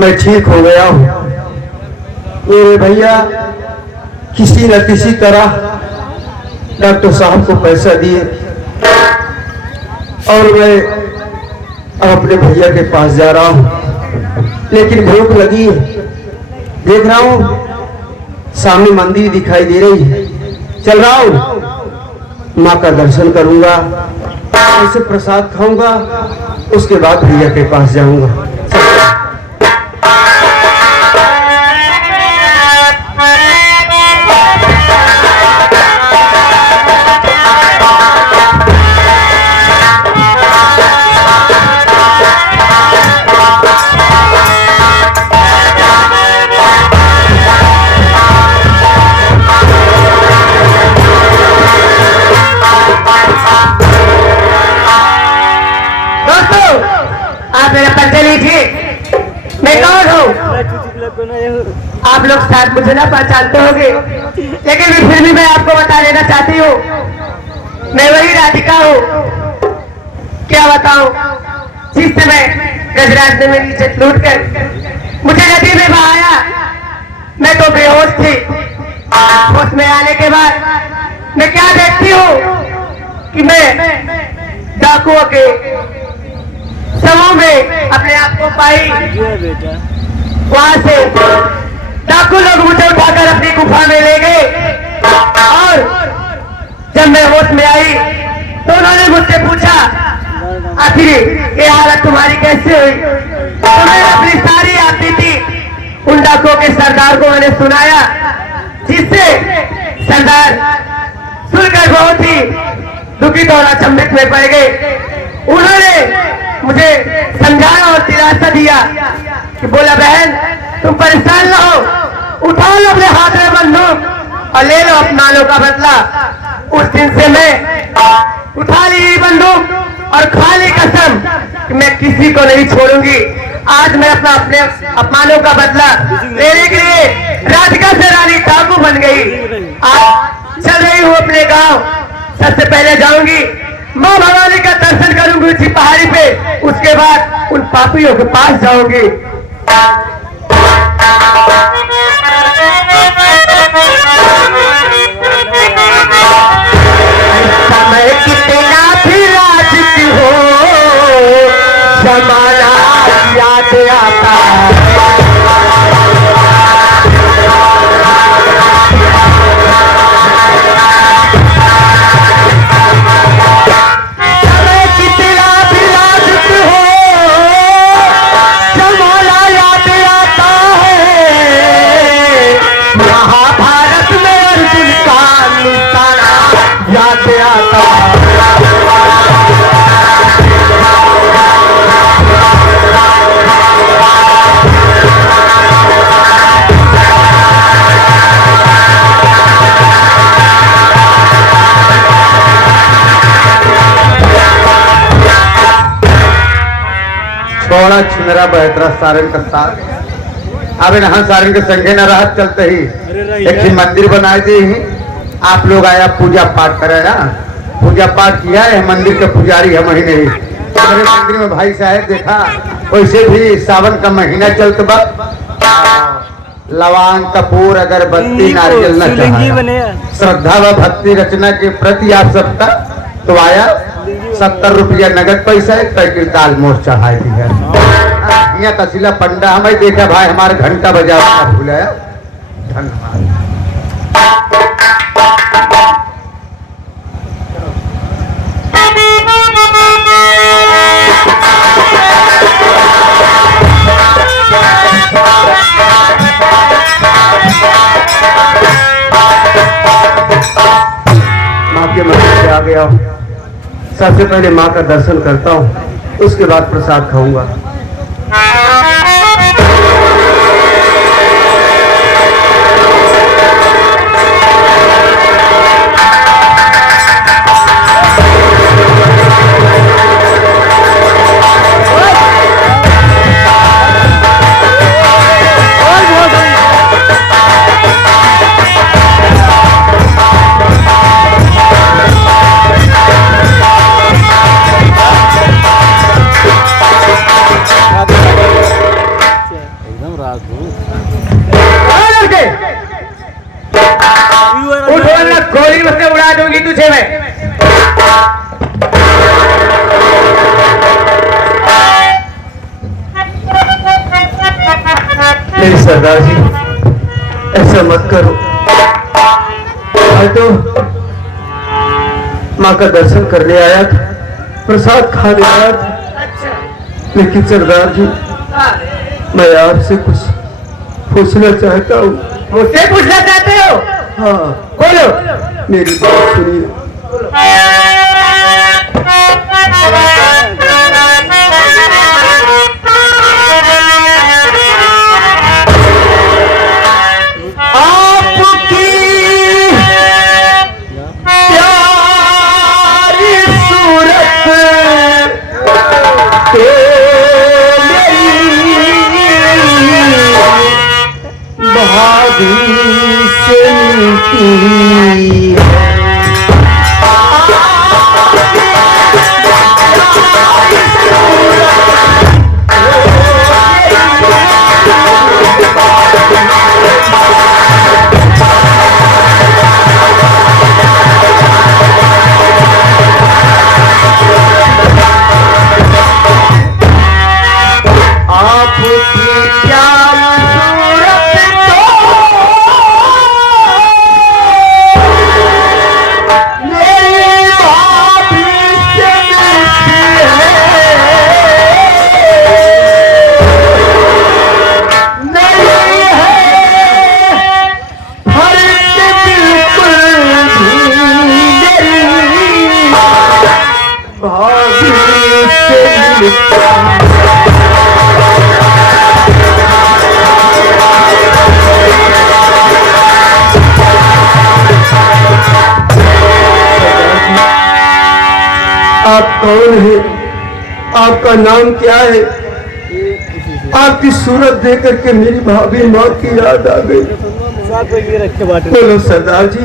मैं ठीक हो गया हूँ। मेरे भैया किसी न किसी तरह डॉक्टर साहब को पैसा दिए और मैं अब अपने भैया के पास जा रहा हूँ, लेकिन भूख लगी है। देख रहा हूँ सामने मंदिर दिखाई दे रही है, चल रहा हूँ, माँ का दर्शन करूंगा, ऐसे प्रसाद खाऊंगा, उसके बाद भैया के पास जाऊंगा। आप मेरा परिचय लीजिए, मैं कौन हूँ? आप लोग शायद मुझे ना पहचानते होंगे, लेकिन फिर भी मैं आपको बता देना चाहती हूँ, मैं वही राधिका हूँ। क्या बताऊँ, जिस समय गजराज ने मेरी इज्जत लूट कर मुझे नदी में बहाया, मैं तो बेहोश थी। होश में आने के बाद मैं क्या देखती हूँ कि मैं डाकुओं के समूह में अपने आप को पाई। वहां से डाकू लोग मुझे उठाकर अपनी गुफा में ले गए और जब मैं होश में आई तो उन्होंने मुझसे पूछा, आखिर ये हालत तुम्हारी कैसे हुई? तो मैंने अपनी सारी आपबीती उन डाकुओं के सरदार को मैंने सुनाया, जिससे सरदार सुनकर बहुत ही दुखित और अचंभित में पड़ गए। उन्होंने मुझे समझाया और दिलासा दिया कि बोला, बहन तुम परेशान न हो, उठा लो अपने हाथ में बंदूक और ले लो अपना लो का बदला। उस दिन से मैं उठा ली बंदूक और खा ली कसम कि मैं किसी को नहीं छोड़ूंगी। आज मैं अपने अपमानों का बदला लेने के लिए राधिका से रानी डाकू बन गई। आज चल रही हूँ अपने गांव। सबसे पहले जाऊंगी माँ भवानी का दर्शन करूंगी उसी पहाड़ी पे, उसके बाद उन पापियों के पास जाऊंगी। समय कितना भी राजती हो, जमाना याद आता थोड़ा छिनरा बहतरा सारन का साथ अब यहाँ सारन के संगे न राहत चलते ही एक ही मंदिर बनाए थे ही आप लोग आया पूजा पाठ कराया, पूजा पाठ किया है। मंदिर के पुजारी हम ही नहीं, हमारे मंदिर में भाई साहब देखा वैसे भी सावन का महीना चलते बा, लवांग कपूर अगरबत्ती नारियल न चढ़ाया, श्रद्धा व भक्ति रचना के प्रति आप सबका तो आया 70 रुपया नगद पैसा है, पैकेट दाल मोट चढ़ाई दी है। यहाँ तसीला पंडा हमें देखा भाई हमारे घंटा बजा भूलाया। धन्यवाद। माँ के मंदिर से आ गया हूँ, सबसे पहले माँ का दर्शन करता हूँ, उसके बाद प्रसाद खाऊंगा। नहीं सरदार जी, ऐसा मत करो। मैं तो माँ का दर्शन करने आया था, प्रसाद खाने आया था। लेकिन सरदार जी, मैं आपसे कुछ पूछना चाहता हूँ। मुझसे पूछना चाहते हो? हाँ, बोलो। मेरी बात सुनिए। आपकी प्यारी सूरत के भाभी से मिलती है। आप कौन है? आपका नाम क्या है? आपकी सूरत देख करके मेरी भाभी माँ की याद आ गई। बोलो सरदार जी।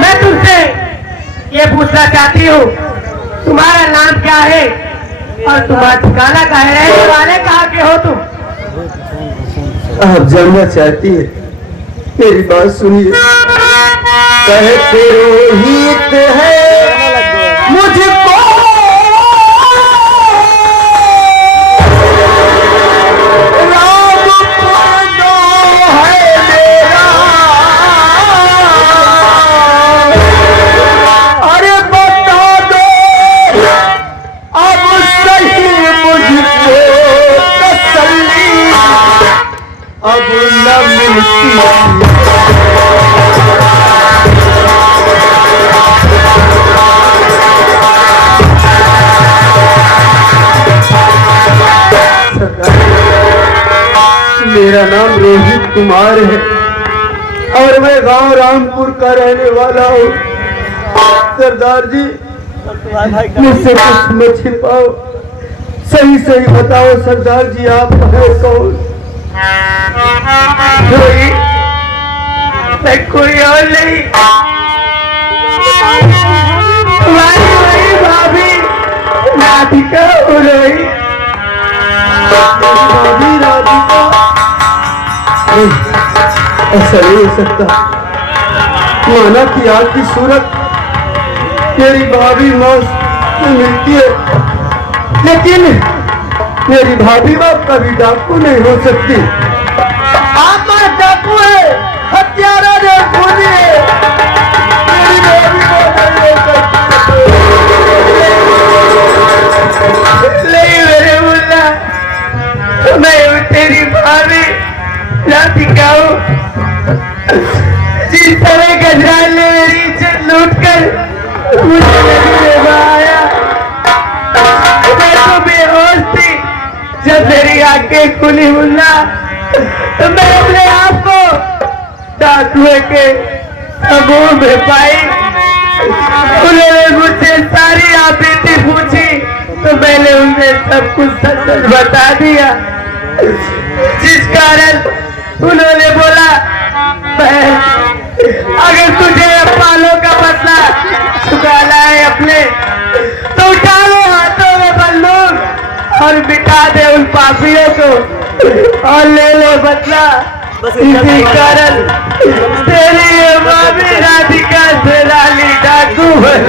मैं तुमसे ये पूछना चाहती हूँ, तुम्हारा नाम क्या है और तुम्हारा ठिकाना कहाँ है? रहने वाले कहाँ के हो तुम? आप जानना चाहती है? मेरी बात सुनिए। कहते रोहित है मुझको अब न मिलती। मेरा नाम रोहित कुमार है और मैं गांव रामपुर का रहने वाला हूँ। सरदार जी, मुझसे कुछ मत छिपाओ, सही सही बताओ सरदार जी, आप है कौन? कोई और नहीं, तुम्हारी वही भाभी राधिका हो रही। भाभी राधिका? नहीं, ऐसा नहीं हो सकता। माना कि आपकी सूरत मेरी भाभी माँ से मिलती है, लेकिन मेरी भाभी माँ कभी डाकू नहीं हो सकती। आप डाकू है, हत्यारा ने खूनी है। मेरी भाभी माँ नहीं हो सकती। नहीं मेरे मुल्ला, मैं हूँ तेरी भाभी राधिका हूँ। जिस समय गजराल ने मेरी इज्जत लूट कर मुझे लेने आया, मैं तो बेहोश थी। जब मेरी आंखें खुली मुल्ला, तो मैं अपने आप को डाकुए के समूह में पाई। उन्होंने मुझसे सारी आपत्ति पूछी तो मैंने उन्हें सब कुछ सच सच बता दिया। जिस कारण उन्होंने बोला बहन, अगर तुझे पालों का बदला चुकाना है अपने, तो उठा लो हाथों में बंदूक और मिटा दे उन पापियों को और ले ले बदला। इसी कारण तेरी ये भाभी राधिका से रानी डाकू बन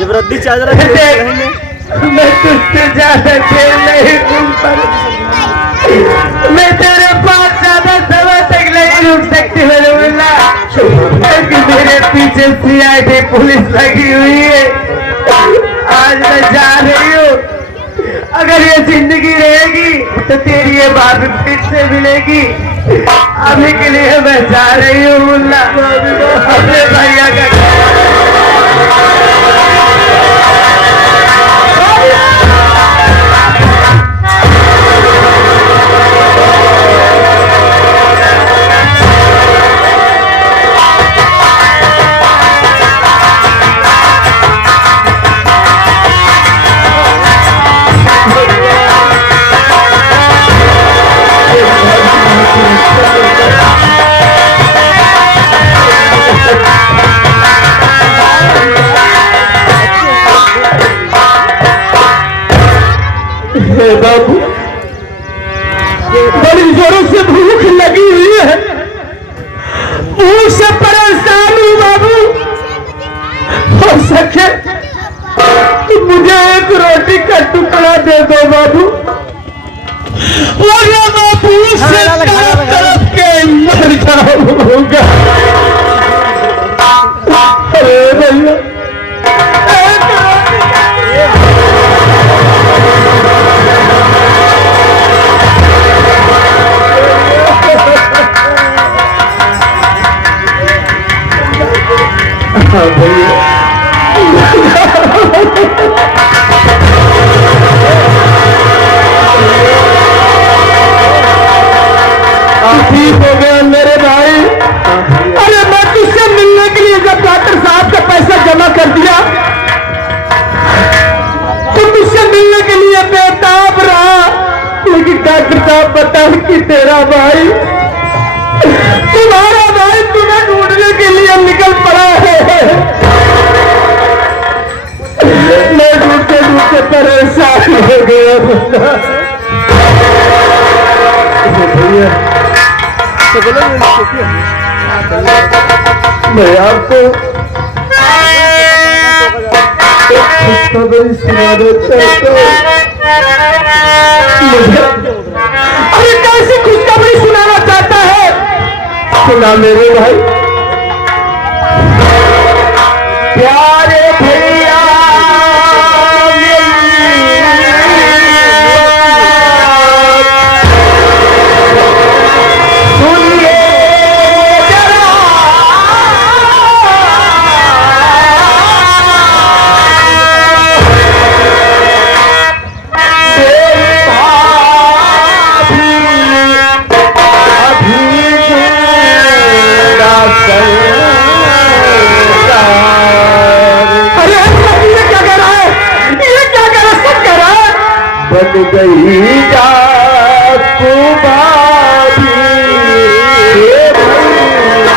जब रद्दी चादर मैं तुझसे ज्यादा खेल नहीं घूम पर, मैं तेरे पास ज्यादा समय तक नहीं रुक सकती मेरे मुल्ला, क्योंकि मेरे पीछे CID पुलिस लगी हुई है। आज मैं जा रही हूँ, अगर ये जिंदगी रहेगी तो तेरी ये बात फिर से मिलेगी। अभी के लिए मैं जा रही हूँ मुल्ला, अपने भैया का बाबू, बड़ी जोरों से भूख लगी हुई है, भूख से परेशान हूँ बाबू। हो सके तो मुझे एक रोटी का टुकड़ा दे दो बाबू, वरना मैं भूख से तड़प तड़प के मर जाऊंगा। अरे भैया, ठीक हो गया मेरे भाई। अरे मैं तुझसे मिलने के लिए जब डॉक्टर साहब का पैसा जमा कर दिया तो तुझसे मिलने के लिए बेताब रहा, लेकिन डॉक्टर साहब बता कि तेरा भाई, तुम्हारा भाई तुम्हें ढूंढने के लिए निकल पड़ा है। मैं ढूंढते ढूंढते परेशान हो गया। मैं आपको खुशखबरी सुना देता अरे कैसी खुशखबरी सुनाना चाहता है? सुना मेरे भाई। प्यारे भैया बन गई डाकू भाभी ये भैया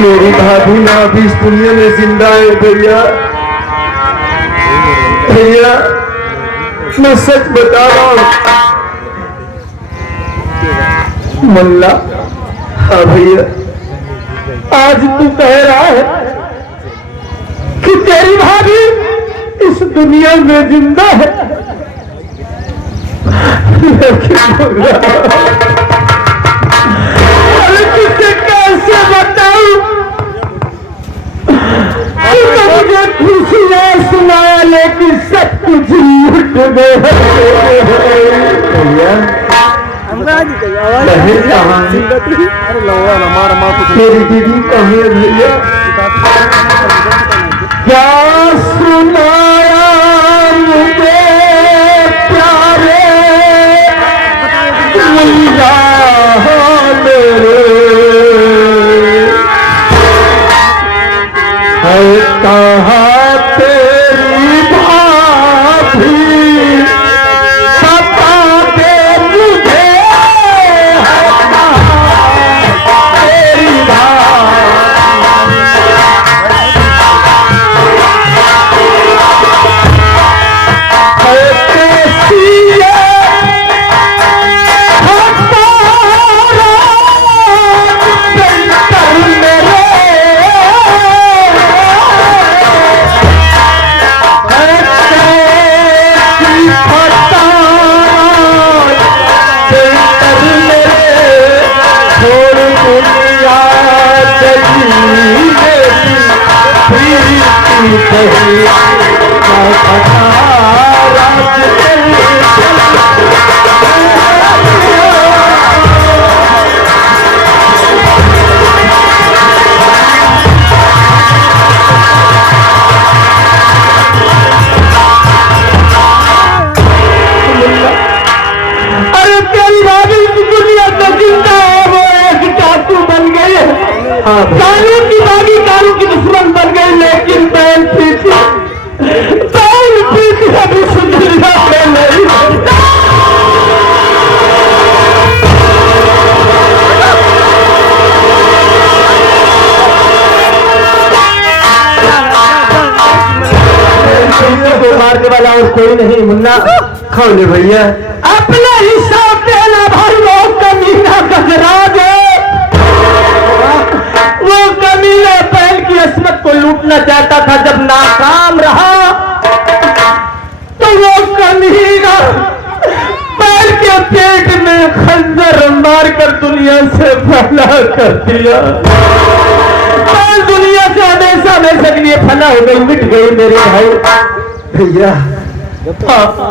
मेरी भाभी ना अभी इस दुनिया में जिंदा है भैया। भैया मैं सच बता रहा हूँ। मुल्ला, हाँ भैया, आज तू कह रहा है कि तेरी भाभी इस दुनिया में जिंदा है, अरे तुझसे कैसे बताऊं? मुझे खुशियां सुनाया लेकिन सब कुछ लूट गए। तेरी दीदी कहाँ है भैया? क्या सुनाया मुझे प्यारे मुल्ला मेरे, है कहाँ तेरी भाभी? बता दे मुझे, है कहाँ तेरी भाभी? कानून की बागी कानून की दुश्मन बन गई, लेकिन बैल पीछे अभी सुंदरिया पे नहीं। मारने वाला और कोई नहीं मुन्ना। खोले भैया, अपना हिसाब देना भाई। वो कमीना गजराज है, वो कमीना बैल की अस्मत को लूटना चाहता था। जब नाकाम रहा तो वो कमीना बैल के पेट में खंजर मारकर दुनिया से फना कर दिया। बैल दुनिया से हमेशा हमेशा के लिए फना हो गई, मिट गई मेरे भाई। भैया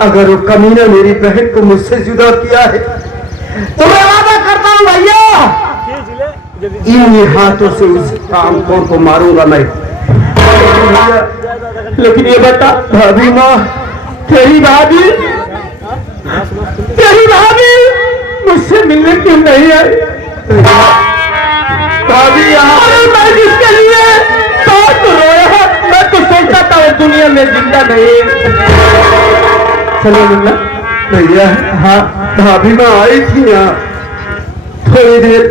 अगर वो कमीना मेरी बहन को मुझसे जुदा किया है तो मैं वादा करता हूँ भैया, इन हाथों से उस कामखोर को मारूंगा मैं। लेकिन ये बता भाभी माँ, तेरी भाभी मुझसे मिलने क्यों नहीं आई? भाभी मैं जिसके लिए बहुत रोया, मैं तो सोचता था वो दुनिया में जिंदा नहीं। चलो मुन्ना भैया, हाँ भाभी माँ आई थी यहाँ, थोड़ी देर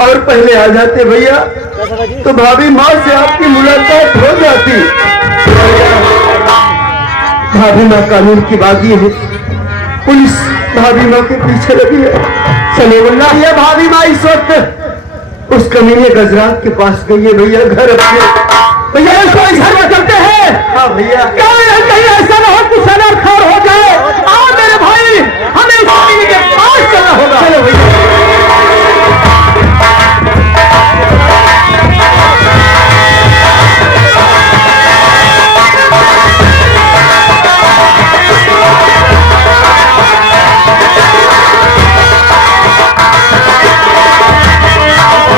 और पहले आ जाते भैया तो भाभी माँ से आपकी मुलाकात हो जाती। भाभी माँ कानून की बागी है, पुलिस भाभी माँ के पीछे लगी है। चलो मुन्ना, ये भाभी माँ इस वक्त उस कमीने गजरात के पास गई है भैया, घर अपने। भैया इसको घर में